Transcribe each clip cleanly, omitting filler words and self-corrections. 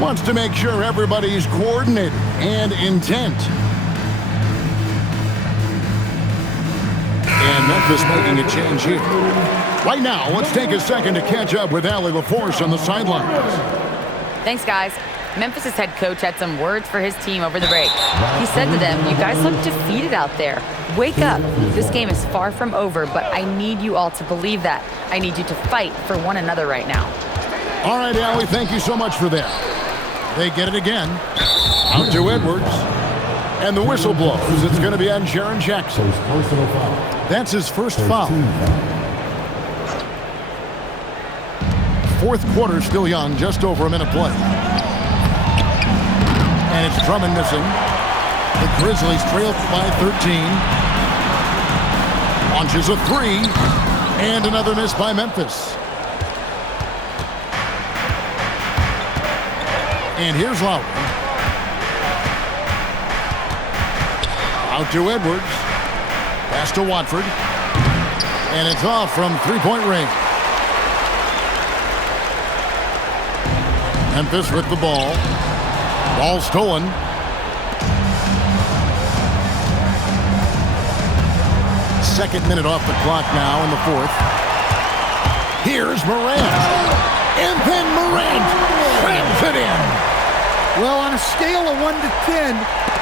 Wants to make sure everybody's coordinated and intent. And Memphis making a change here. Right now, let's take a second to catch up with Allie LaForce on the sidelines. Thanks, guys. Memphis' head coach had some words for his team over the break. He said to them, "You guys look defeated out there. Wake up. This game is far from over, but I need you all to believe that. I need you to fight for one another right now." All right, Allie, thank you so much for that. They get it again. Out to Edwards. And the whistle blows. It's going to be on Jaren Jackson. That's his first foul. Fourth quarter still young, just over a minute play. And it's Drummond missing. The Grizzlies trail by 13. Launches a three. And another miss by Memphis. And here's Lowry. Out to Edwards. Pass to Watford. And it's off from three-point range. Memphis with the ball. Ball stolen. Second minute off the clock now in the fourth. Here's Morant. And then Morant slams it in. Well, on a scale of 1 to 10,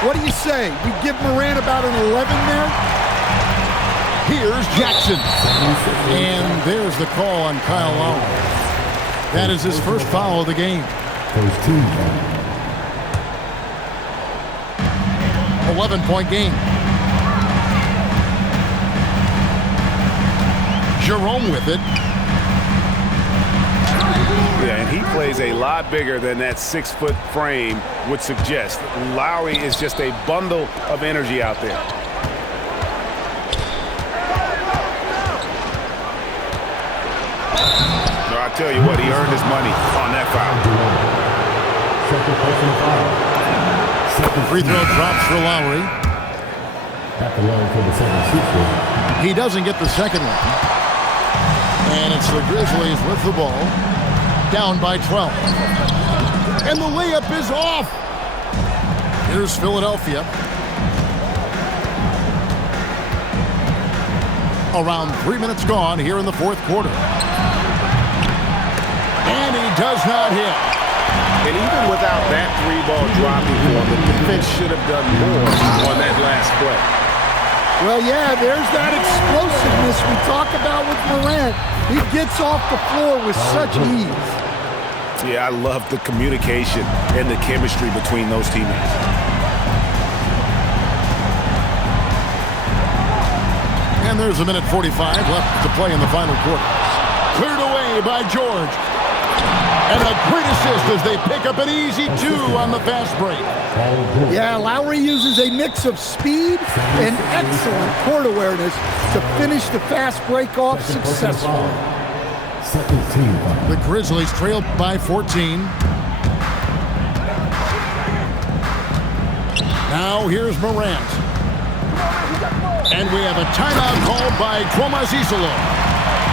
what do you say? You give Morant about an 11 there? Here's Jackson. And there's the call on Kyle Lowry. That is his first foul of the game. 11-point game. Jerome with it. Yeah, and he plays a lot bigger than that 6-foot frame would suggest. Lowry is just a bundle of energy out there. No, I tell you what, he earned his money on that foul. Free throw drops for Lowry. He doesn't get the second one. And it's the Grizzlies with the ball. Down by 12. And the layup is off. Here's Philadelphia. Around 3 minutes gone here in the fourth quarter. And he does not hit. And even without that three-ball dropping for him, the defense should have done more on that last play. Well, yeah, there's that explosiveness we talk about with Morant. He gets off the floor with such ease. Yeah, I love the communication and the chemistry between those teammates. And there's a minute 45 left to play in the final quarter. Cleared away by George. And a great assist as they pick up an easy 2 on the fast break. Yeah, Lowry uses a mix of speed and excellent court awareness to finish the fast break off successfully. The Grizzlies trail by 14. Now here's Morant. And we have a timeout called by Tomas Isolo.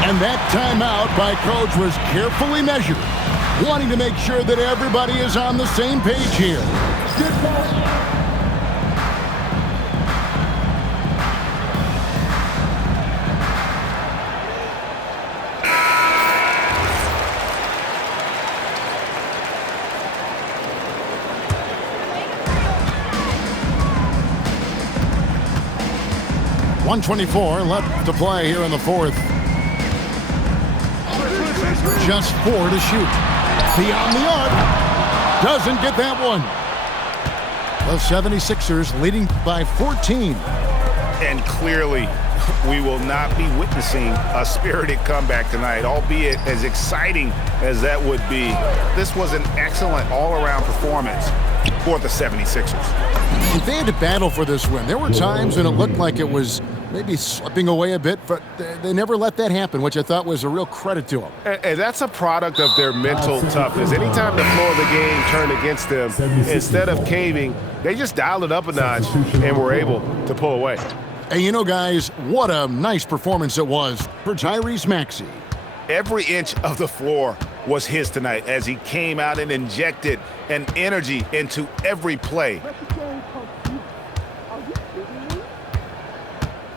And that timeout by coach was carefully measured, wanting to make sure that everybody is on the same page here. Good ball. .124 left to play here in the fourth. Just 4 to shoot. Beyond the arc. Doesn't get that one. The 76ers leading by 14. And clearly, we will not be witnessing a spirited comeback tonight, albeit as exciting as that would be. This was an excellent all-around performance for the 76ers. They had to battle for this win. There were times when it looked like it was maybe slipping away a bit, but they never let that happen, which I thought was a real credit to them. And that's a product of their mental toughness. Anytime the floor of the game turned against them, instead of caving, they just dialed it up a notch and were able to pull away. And you know, guys, what a nice performance it was for Tyrese Maxey. Every inch of the floor was his tonight as he came out and injected an energy into every play.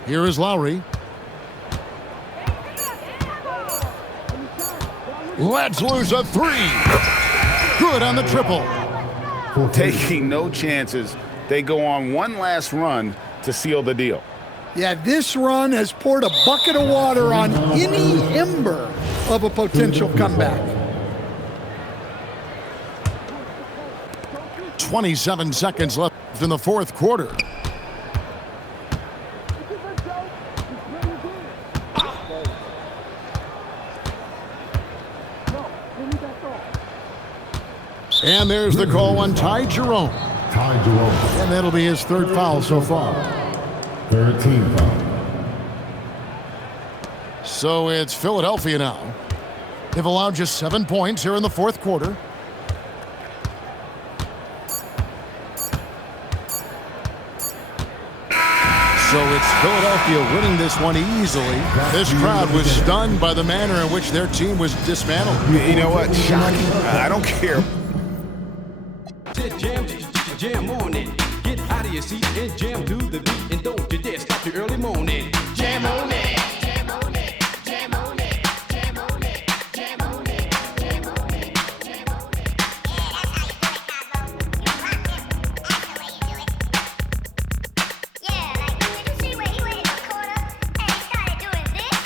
Here is Lowry. Let's lose a 3. Good on the triple. Taking no chances, they go on one last run to seal the deal. Yeah, this run has poured a bucket of water on any ember of a potential comeback. 27 seconds left in the fourth quarter. And there's the call on Ty Jerome. Ty Jerome. And that'll be his third foul so far. Third team foul. So it's Philadelphia now. They've allowed just 7 points here in the fourth quarter. So it's Philadelphia winning this one easily. This crowd was stunned by the manner in which their team was dismantled. You know what? Shocking. I don't care. Jam on it. Get out of your seat and jam to the beat. And don't you dare stop your early morning. Jam on it. Jam on it. Jam on it. Jam on it. Jam on it. Jam on it. Jam on it. Yeah, that's how you do it, Cosmo. You rock it. That's the way you do it. Yeah, like, did you see where he went in the corner and he started doing this?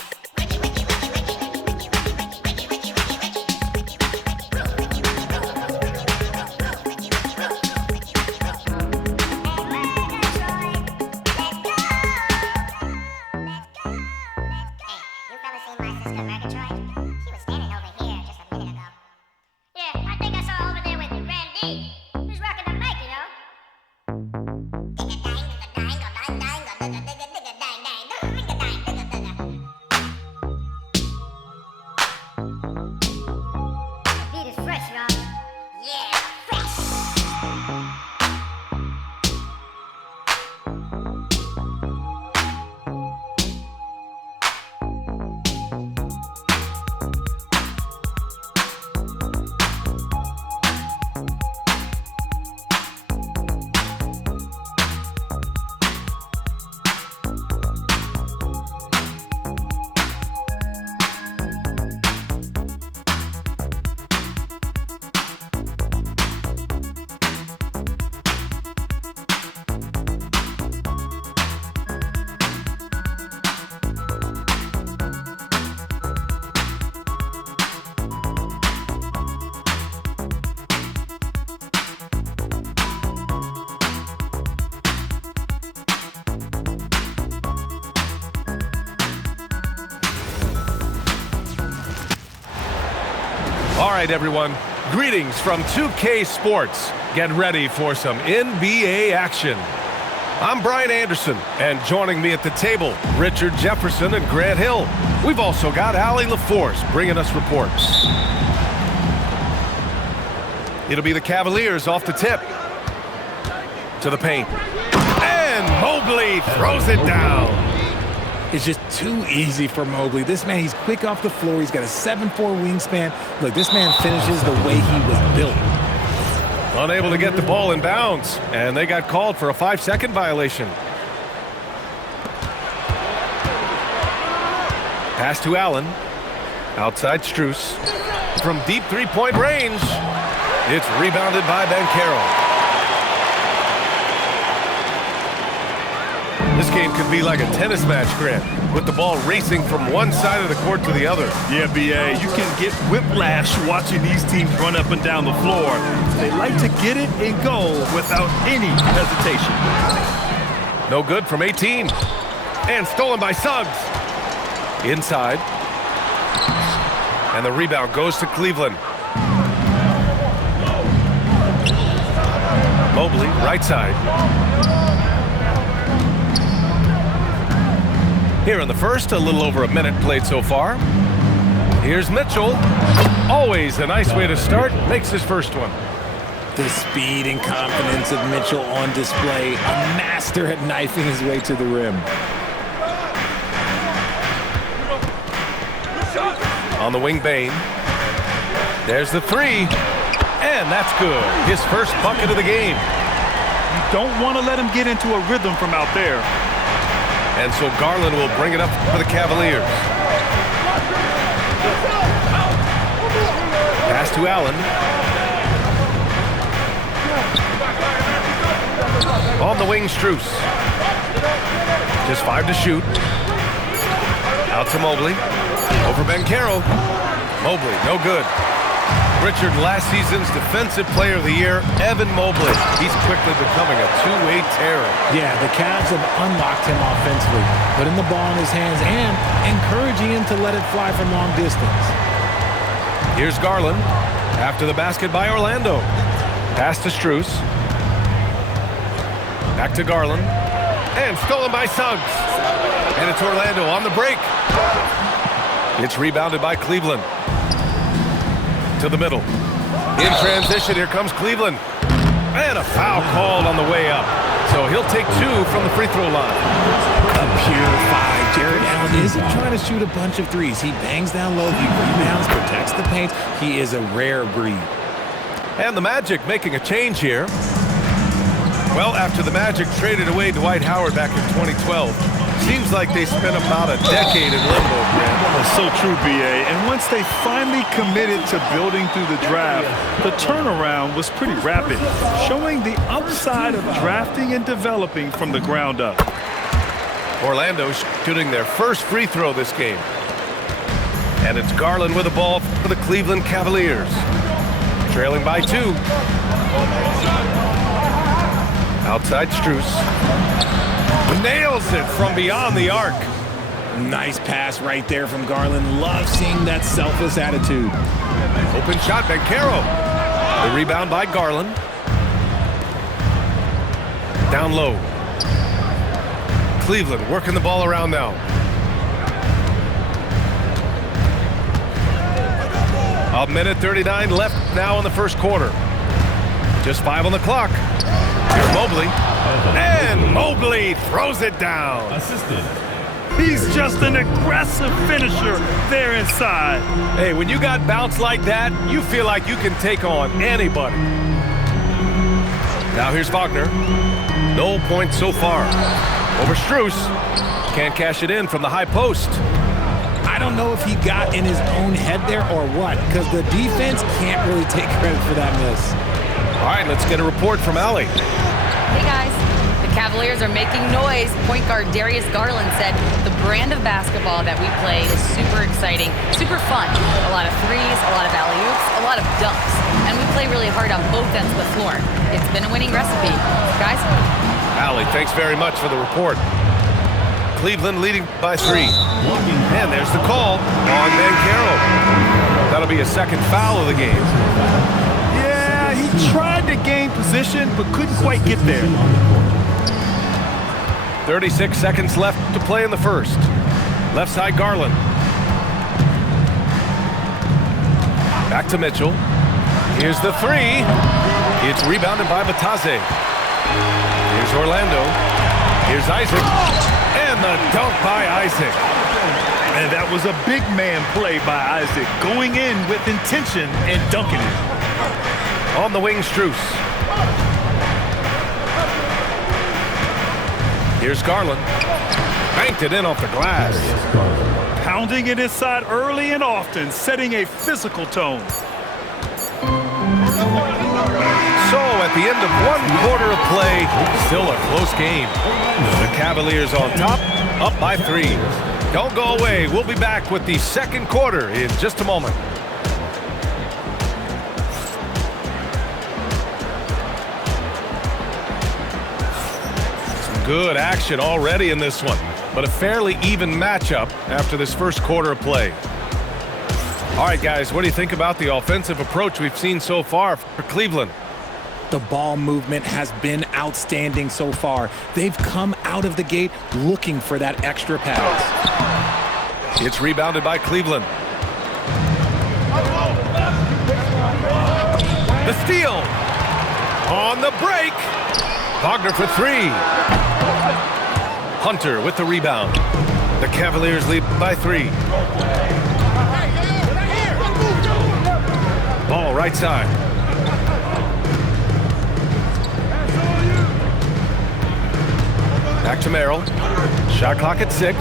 Yeah, I think I saw over there with Randy. Who's rocking the mic, you know? The beat is fresh, y'all. Yeah, fresh. All right, everyone. Greetings from 2K Sports. Get ready for some NBA action. I'm Brian Anderson, and joining me at the table, Richard Jefferson and Grant Hill. We've also got Allie LaForce bringing us reports. It'll be the Cavaliers off the tip. To the paint. And Mobley throws it down. It's just too easy for Mobley. This man, he's quick off the floor. He's got a 7'4" wingspan. Look, this man finishes the way he was built. Unable to get the ball in bounds, and they got called for a 5-second violation. Pass to Allen. Outside Strus. From deep three-point range. It's rebounded by Banchero. This game could be like a tennis match, Grant, with the ball racing from one side of the court to the other. Yeah, B.A., you can get whiplash watching these teams run up and down the floor. They like to get it and go without any hesitation. No good from 18. And stolen by Suggs. Inside. And the rebound goes to Cleveland. Mobley, right side. Here in the first, a little over a minute played so far. Here's Mitchell. Always a nice way to start. Makes his first one. The speed and confidence of Mitchell on display. A master at knifing his way to the rim. On the wing, Bain. There's the three. And that's good. His first bucket of the game. You don't want to let him get into a rhythm from out there. And so Garland will bring it up for the Cavaliers. Pass to Allen. On the wing, Strus. Just 5 to shoot. Out to Mobley. Over Banchero. Mobley, no good. Richard, last season's Defensive Player of the Year, Evan Mobley. He's quickly becoming a two-way terror. Yeah, the Cavs have unlocked him offensively, putting the ball in his hands and encouraging him to let it fly from long distance. Here's Garland after the basket by Orlando. Pass to Strus. Back to Garland. And stolen by Suggs. And it's Orlando on the break. It's rebounded by Cleveland. To the middle. In transition, here comes Cleveland. And a foul called on the way up. So he'll take 2 from the free throw line. A pure 5. Jarrett Allen isn't trying to shoot a bunch of threes. He bangs down low, he rebounds, protects the paint. He is a rare breed. And the Magic making a change here. Well, after the Magic traded away Dwight Howard back in 2012, seems like they spent about a decade in limbo, Grant. That's so true, B.A. And once they finally committed to building through the draft, the turnaround was pretty rapid, showing the upside of drafting and developing from the ground up. Orlando shooting their first free throw this game. And it's Garland with the ball for the Cleveland Cavaliers. Trailing by 2. Outside Strus. Nails it from beyond the arc. Nice pass right there from Garland. Love seeing that selfless attitude. Open shot, Banchero. The rebound by Garland. Down low. Cleveland working the ball around now. A minute 39 left now in the first quarter. Just 5 on the clock. Here's Mobley. And Mobley throws it down. Assisted. He's just an aggressive finisher there inside. Hey, when you got bounce like that, you feel like you can take on anybody. Now here's Wagner. No points so far. Over Strus. Can't cash it in from the high post. I don't know if he got in his own head there or what, because the defense can't really take credit for that miss. All right, let's get a report from Allie. Hey guys, the Cavaliers are making noise. Point guard Darius Garland said the brand of basketball that we play is super exciting, super fun. A lot of threes, a lot of alley-oops, a lot of dunks. And we play really hard on both ends of the floor. It's been a winning recipe. Guys? Allie, thanks very much for the report. Cleveland leading by 3. And there's the call on Banchero. That'll be a second foul of the game. Yeah, he tried to gain position, but couldn't quite get there. 36 seconds left to play in the first. Left side, Garland. Back to Mitchell. Here's the 3. It's rebounded by Batase. Here's Orlando. Here's Isaac. And the dunk by Isaac. And that was a big man play by Isaac, going in with intention and dunking it. On the wing, Strus. Here's Garland. Banked it in off the glass. Pounding it inside early and often, setting a physical tone. So at the end of 1 quarter of play, still a close game. The Cavaliers on top, up by 3. Don't go away. We'll be back with the second quarter in just a moment. Some good action already in this one, but a fairly even matchup after this first quarter of play. All right, guys, what do you think about the offensive approach we've seen so far for Cleveland? The ball movement has been outstanding so far. They've come out of the gate looking for that extra pass. It's rebounded by Cleveland. The steal. On the break. Wagner for 3. Hunter with the rebound. The Cavaliers lead by 3. right side. Back to Merrill. Shot clock at 6.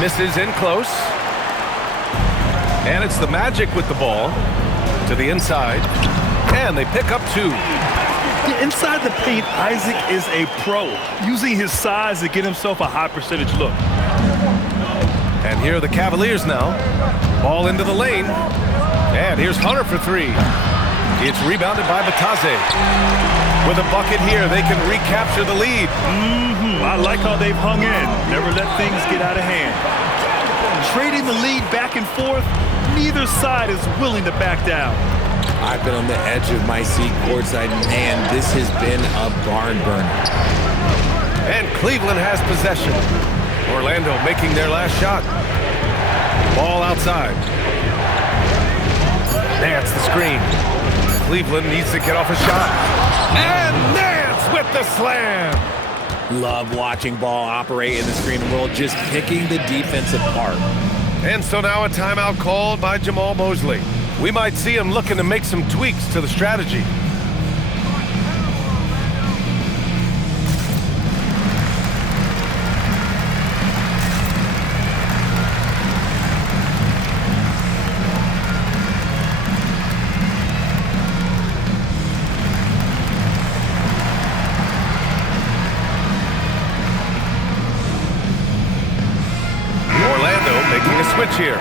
Misses in close. And it's the Magic with the ball to the inside. And they pick up 2. Inside the paint, Isaac is a pro, using his size to get himself a high percentage look. And here are the Cavaliers now. Ball into the lane. And here's Hunter for 3. It's rebounded by Batase. With a bucket here, they can recapture the lead. I like how they've hung in. Never let things get out of hand. Trading the lead back and forth, neither side is willing to back down. I've been on the edge of my seat courtside. Man, this has been a barn burner. And Cleveland has possession. Orlando making their last shot. Ball outside. Nance the screen. Cleveland needs to get off a shot. And Nance with the slam. Love watching ball operate in the screen world, just picking the defense apart. And so now a timeout called by Jamal Mosley. We might see him looking to make some tweaks to the strategy. Orlando making a switch here.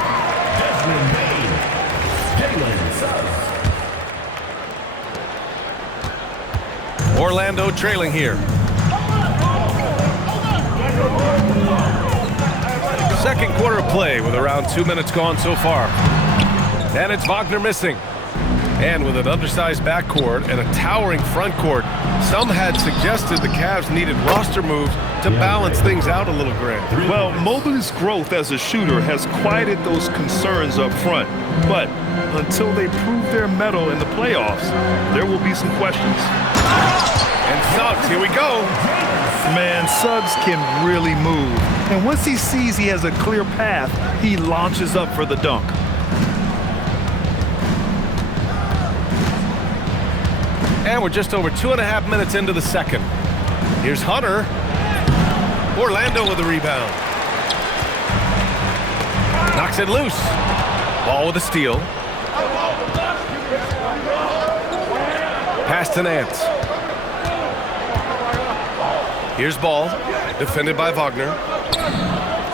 Orlando trailing here. Second quarter of play with around 2 minutes gone so far. And it's Wagner missing. And with an undersized backcourt and a towering front court, some had suggested the Cavs needed roster moves to balance things out a little, Grant. Well, Mobley's growth as a shooter has quieted those concerns up front. But until they prove their mettle in the playoffs, there will be some questions. And Suggs, here we go. Man, Suggs can really move. And once he sees he has a clear path, he launches up for the dunk. And we're just over 2.5 minutes into the second. Here's Hunter. Orlando with the rebound. Knocks it loose. Ball with a steal. Pass to Nance. Here's Ball. Defended by Wagner.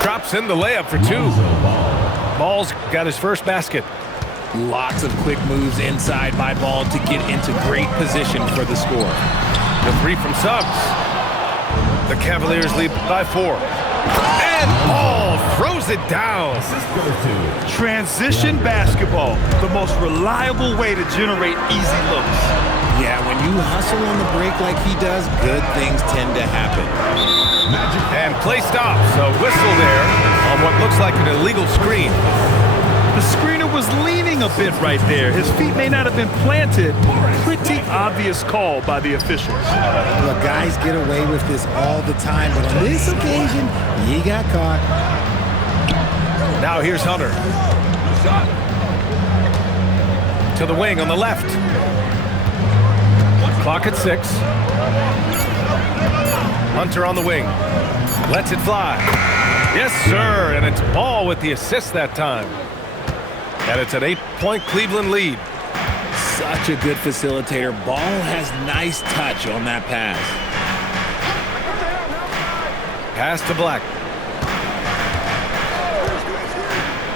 Drops in the layup for 2. Ball's got his first basket. Lots of quick moves inside by Ball to get into great position for the score. The 3 from Suggs. The Cavaliers lead by 4. And Ball throws it down. Transition basketball, the most reliable way to generate easy looks. Yeah, when you hustle on the break like he does, good things tend to happen. And play stops. A whistle there on what looks like an illegal screen. The screener was leaning a bit right there. His feet may not have been planted. Pretty obvious call by the officials. Look, guys get away with this all the time, but on this occasion, he got caught. Now here's Hunter. To the wing on the left. Clock at 6. Hunter on the wing. Lets it fly. Yes, sir. And it's Ball with the assist that time. And it's an 8-point Cleveland lead. Such a good facilitator. Ball has nice touch on that pass. Pass to Black.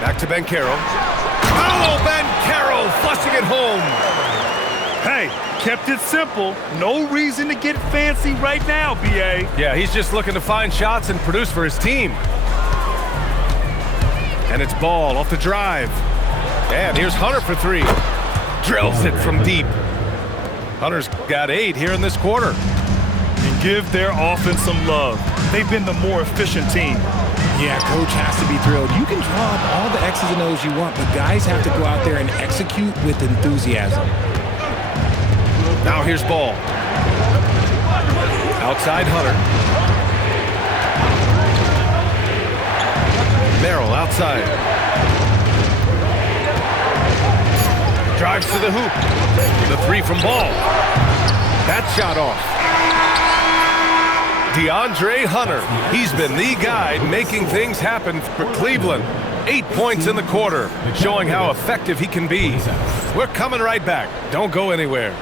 Back to Banchero. Oh, Banchero flushing it home. Hey, kept it simple. No reason to get fancy right now, B.A. Yeah, he's just looking to find shots and produce for his team. And it's Ball off the drive. And here's Hunter for 3. Drills it from deep. Hunter's got 8 here in this quarter. And give their offense some love. They've been the more efficient team. Yeah, coach has to be thrilled. You can draw up all the X's and O's you want, but guys have to go out there and execute with enthusiasm. Now here's Ball. Outside Hunter. Merrill outside. Drives to the hoop. The three from Ball. That shot off. DeAndre Hunter. He's been the guy making things happen for Cleveland. 8 points in the quarter, showing how effective he can be. We're coming right back. Don't go anywhere.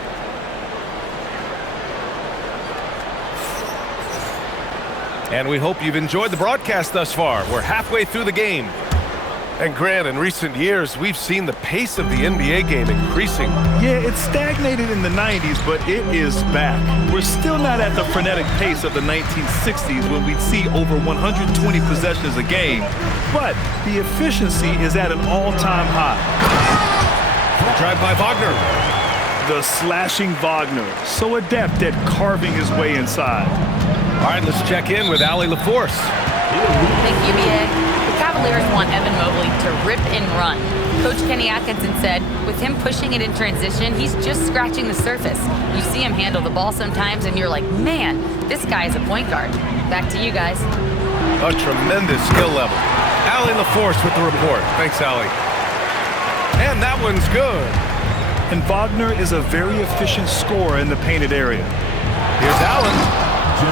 And we hope you've enjoyed the broadcast thus far. We're halfway through the game. And Grant, in recent years, we've seen the pace of the NBA game increasing. Yeah, it stagnated in the 90s, but it is back. We're still not at the frenetic pace of the 1960s when we'd see over 120 possessions a game, but the efficiency is at an all-time high. Drive by Wagner. The slashing Wagner, so adept at carving his way inside. All right, let's check in with Allie LaForce. Thank you, B.A. The Cavaliers want Evan Mobley to rip and run. Coach Kenny Atkinson said, with him pushing it in transition, he's just scratching the surface. You see him handle the ball sometimes, and you're like, man, this guy is a point guard. Back to you guys. A tremendous skill level. Allie LaForce with the report. Thanks, Allie. And that one's good. And Wagner is a very efficient scorer in the painted area. Here's Allen.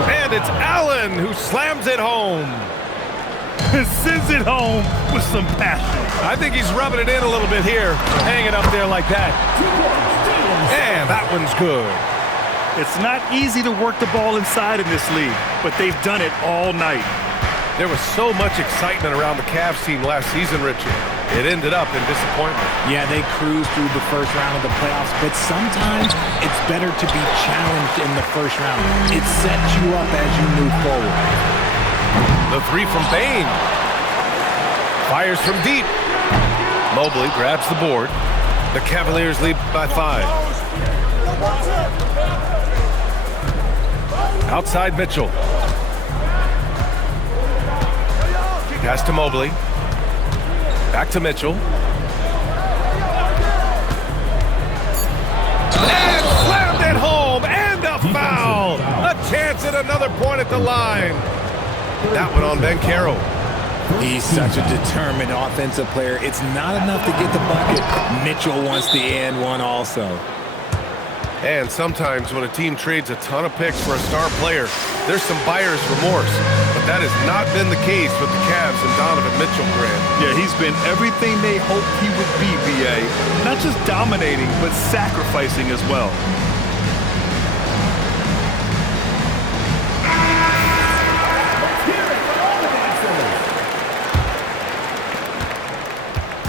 And it's Allen who slams it home. And sends it home with some passion. I think he's rubbing it in a little bit here, hanging up there like that. And that one's good. It's not easy to work the ball inside in this league, but they've done it all night. There was so much excitement around the Cavs team last season, Richard. It ended up in disappointment. Yeah, they cruised through the first round of the playoffs, but sometimes it's better to be challenged in the first round. It sets you up as you move forward. The three from Bane. Fires from deep. Mobley grabs the board. The Cavaliers lead by 5. Outside Mitchell. Pass to Mobley. Back to Mitchell. And slammed it home. And a foul. A chance at another point at the line. That one on Banchero. He's such a determined offensive player. It's not enough to get the bucket. Mitchell wants the and one also. And sometimes when a team trades a ton of picks for a star player, there's some buyer's remorse. But that has not been the case with the Cavs and Donovan Mitchell, Grant. Yeah, he's been everything they hoped he would be, B.A. Not just dominating, but sacrificing as well.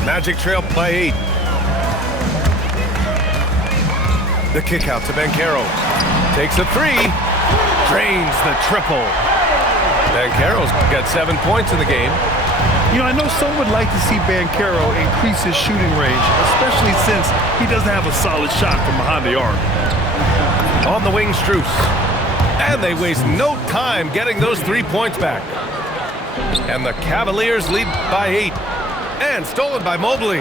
Magic trail by 8. The kick out to Banchero. Takes a 3. Drains the triple. Banchero's got 7 points in the game. You know, I know some would like to see Banchero increase his shooting range, especially since he doesn't have a solid shot from behind the arc. On the wing, Strus. And they waste no time getting those 3 points back. And the Cavaliers lead by 8. And stolen by Mobley.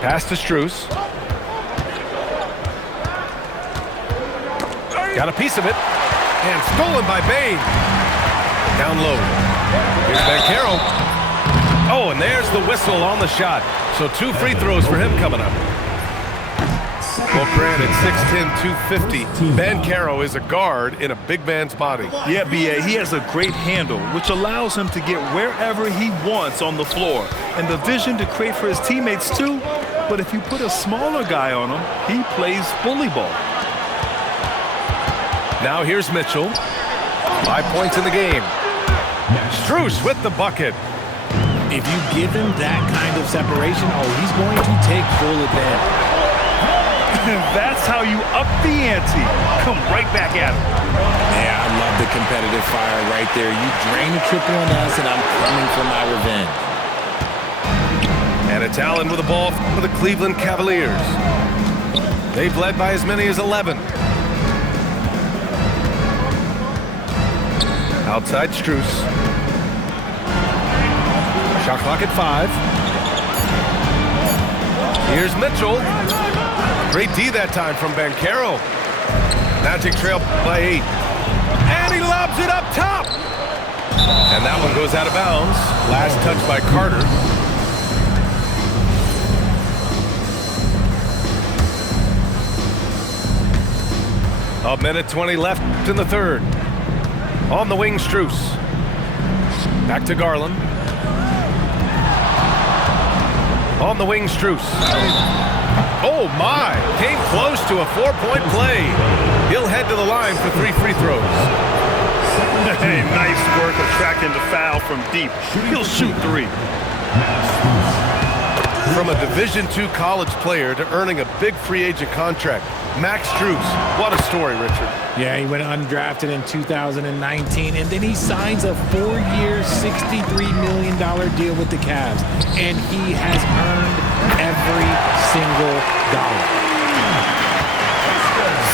Pass to Strus. Got a piece of it. And stolen by Bane. Down low. Here's Banchero. Oh, and there's the whistle on the shot. So 2 free throws for him coming up. Well, Grant, at 6'10", 250, Banchero is a guard in a big man's body. Yeah, B.A., he has a great handle, which allows him to get wherever he wants on the floor. And the vision to create for his teammates, too. But if you put a smaller guy on him, he plays bully ball. Now here's Mitchell. 5 points in the game. Strus with the bucket. If you give him that kind of separation, he's going to take full advantage. That's how you up the ante. Come right back at him. Yeah, I love the competitive fire right there. You drain a triple on us, and I'm coming for my revenge. And it's Allen with the ball for the Cleveland Cavaliers. They've led by as many as 11. Outside Strus. Shot clock at 5. Here's Mitchell. Great D that time from Banchero. Magic trail by 8. And he lobs it up top. And that one goes out of bounds. Last touch by Carter. A minute 20 left in the third. On the wing, Strus. Back to Garland. On the wing, Strus. Oh my! Came close to a 4-point play. He'll head to the line for 3 free throws. Hey, nice work attracting the foul from deep. He'll shoot 3. From a Division II college player to earning a big free agent contract, Max Strus. What a story, Richard. Yeah, he went undrafted in 2019, and then he signs a 4-year, $63 million deal with the Cavs, and he has earned every single dollar.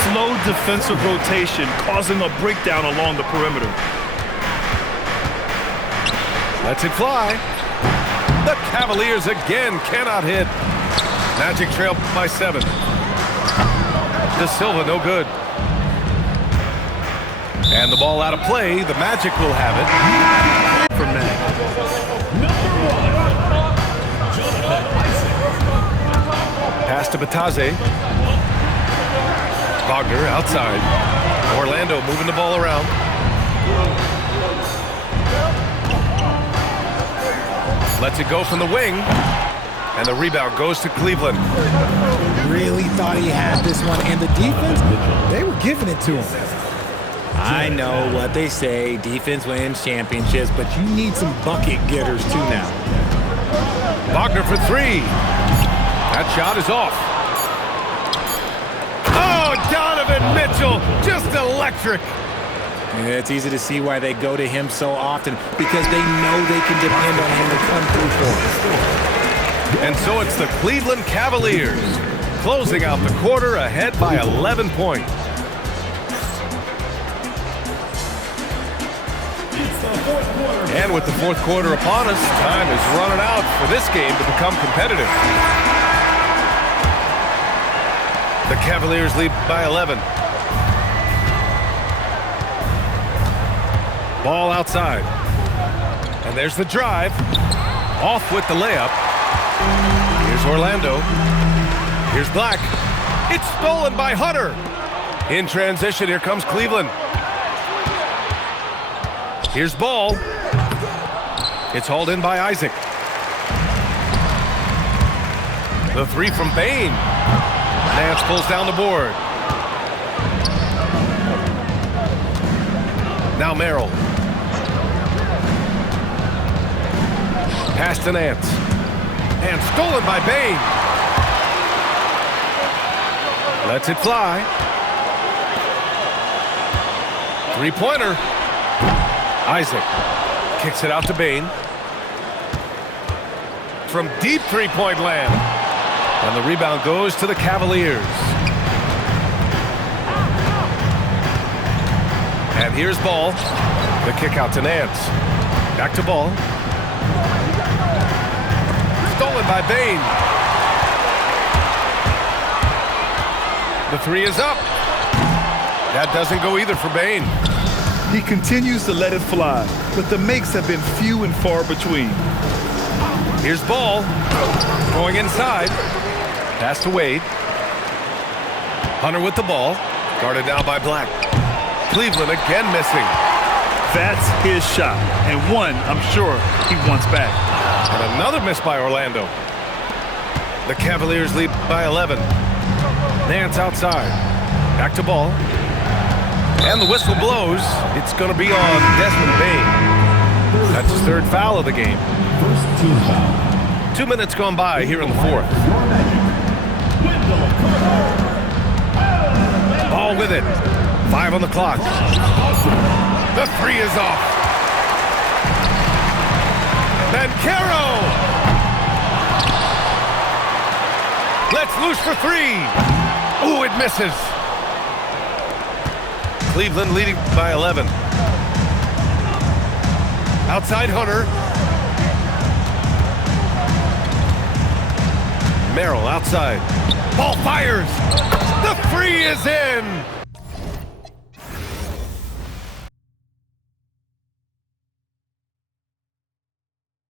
Slow defensive rotation causing a breakdown along the perimeter. Lets it fly. The Cavaliers again cannot hit. Magic trail by 7. De Silva, no good. And the ball out of play. The Magic will have it. From Mag. Pass to Batase. Wagner outside. Orlando moving the ball around. Lets it go from the wing. And the rebound goes to Cleveland. Really thought he had this one, and the defense, they were giving it to him. I know what they say, defense wins championships, but you need some bucket getters too now. Wagner for 3. That shot is off. Oh, Donovan Mitchell, just electric. It's easy to see why they go to him so often, because they know they can depend on him to come through for them. And so it's the Cleveland Cavaliers closing out the quarter ahead by 11 points. And with the fourth quarter upon us, time is running out for this game to become competitive. The Cavaliers lead by 11. Ball outside. And there's the drive. Off with the layup. Here's Orlando. Here's Black. It's stolen by Hunter. In transition, here comes Cleveland. Here's Ball. It's hauled in by Isaac. The 3 from Bane. Nance pulls down the board. Now Merrill. Pass to Nance. And stolen by Bane. Lets it fly. 3-pointer. Isaac kicks it out to Bane. From deep 3-point land. And the rebound goes to the Cavaliers. And here's Ball. The kick out to Nance. Back to Ball. Stolen by Bane. The 3 is up. That doesn't go either for Bane. He continues to let it fly, but the makes have been few and far between. Here's Ball. Going inside. Pass to Wade. Hunter with the ball. Guarded now by Black. Cleveland again missing. That's his shot, and one I'm sure he wants back. And another miss by Orlando. The Cavaliers lead by 11. Nance outside. Back to Ball. And the whistle blows. It's going to be on Desmond Bane. That's his 3rd foul of the game. First team foul. 2 minutes gone by here in the 4th. Ball with it. 5 on the clock. The 3 is off. Banchero. Let's loose for 3. Ooh, it misses. Cleveland leading by 11. Outside Hunter. Merrill outside. Ball fires. The 3 is in.